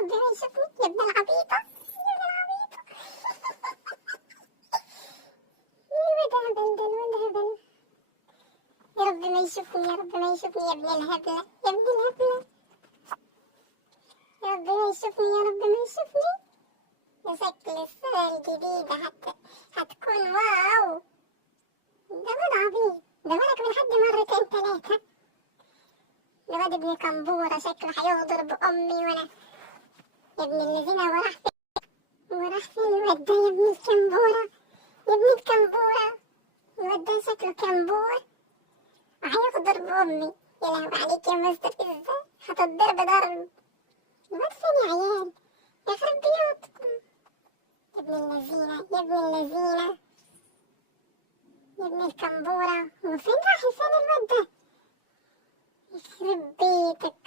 ربي ما يشوفني يا ابن العبيطة، يا ابن العبيطة. الواد هبل ده، الواد هبل. يا ربي ما يشوفني، يا ربي ما يشوفني يا ابن الهبلة، يا ابن الهبلة. يا ربي ما يشوفني، يا ربي ما يشوفني. ده شكل السنة الجديدة هتكون واو. ده واد عبيط، ده مالك من حد مرتين تلاتة. ده واد ابن كمبورة شكله هيغدر بأمي وأنا. يا ابن الذين وراح فين؟ وراح فين الواد ده يا ابن الكمبورة؟ يا ابن الكمبورة، الواد ده شكله كمبور وهيغدر بأمي. يا لهوي عليك يا مستفزة، هتتضرب ضرب. الواد فين يا عيال؟ يخرب بيوتكم. يا ابن اللذينة، يا ابن اللذينة، يا ابن الكمبورة. وفين راح لسان الواد ده؟ يخرب بيتك.